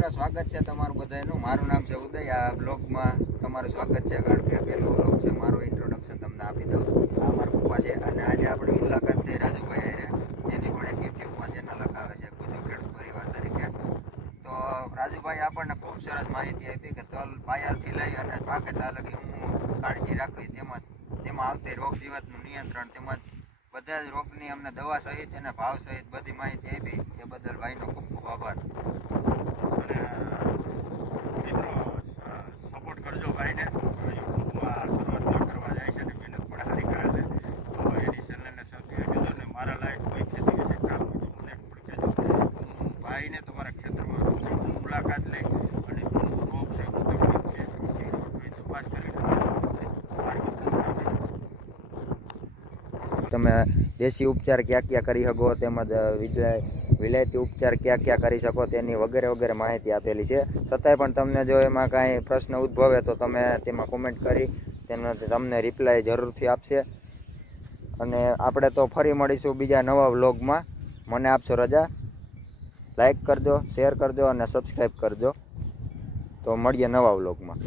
મિત્ર, સ્વાગત છે તમારું બધાનું. મારું નામ છે ઉદય. આ બ્લોગમાં તમારું સ્વાગત છે, કારણ કે પહેલો બ્લોગ છે. મારું ઇન્ટ્રોડક્શન તમને આપી દઉં. આ મારા પપ્પા છે, અને આજે આપણે મુલાકાત થઈ રાજુભાઈ હારે. એની પણ એક યુટ્યુબમાં ચેનલ લખાવે છે, ગુજુ ખેડૂત પરિવાર તરીકે. તો રાજુભાઈ, આપણને ખૂબ સરસ માહિતી આપી કે તલ પાયાથી લઈ અને પાકે ત્યાં લગી હું કાળજી રાખવી તેમજ તેમાં આવતી રોગ જીવાતનું નિયંત્રણ તેમજ બધા જ રોગની અમને દવા સહિત અને ભાવ સહિત બધી માહિતી આપી એ બદલ ભાઈનો ખૂબ ખૂબ આભાર અને મિત્રો સપોર્ટ કરજો ભાઈને યુટ્યુબમાં શરૂઆત કરવા જાય છે ને મહેનત પણ સારી કરે છે તો એની ચેનલને સબસ્ક્રાઈબ કરજો ને મારા લાયક કોઈ ખેતી વિશે કામ હોય તો મને પણ કહેજો ભાઈને તમારા ખેતરમાં મુલાકાત લે અને રોગ છે તકલીફ છે તપાસ કરીને તમે દેશી ઉપચાર ક્યાં ક્યાં કરી શકો, તેમજ વિલા- વિલાયતી ઉપચાર ક્યાં ક્યાં કરી શકો, તેની વગેરે વગેરે માહિતી આપેલી છે. છતાંય પણ તમને જો એમાં કાંઈ પ્રશ્ન ઉદ્ભવે તો તમે તેમાં કોમેન્ટ કરી તેનો તમને રિપ્લાય જરૂરથી આપશે. અને આપણે તો ફરી મળીશું બીજા નવા વ્લોગમાં મને આપશો રજા. લાઈક કરજો શેર કરજો અને સબસ્ક્રાઈબ કરજો. તો મળીએ નવા વ્લોગમાં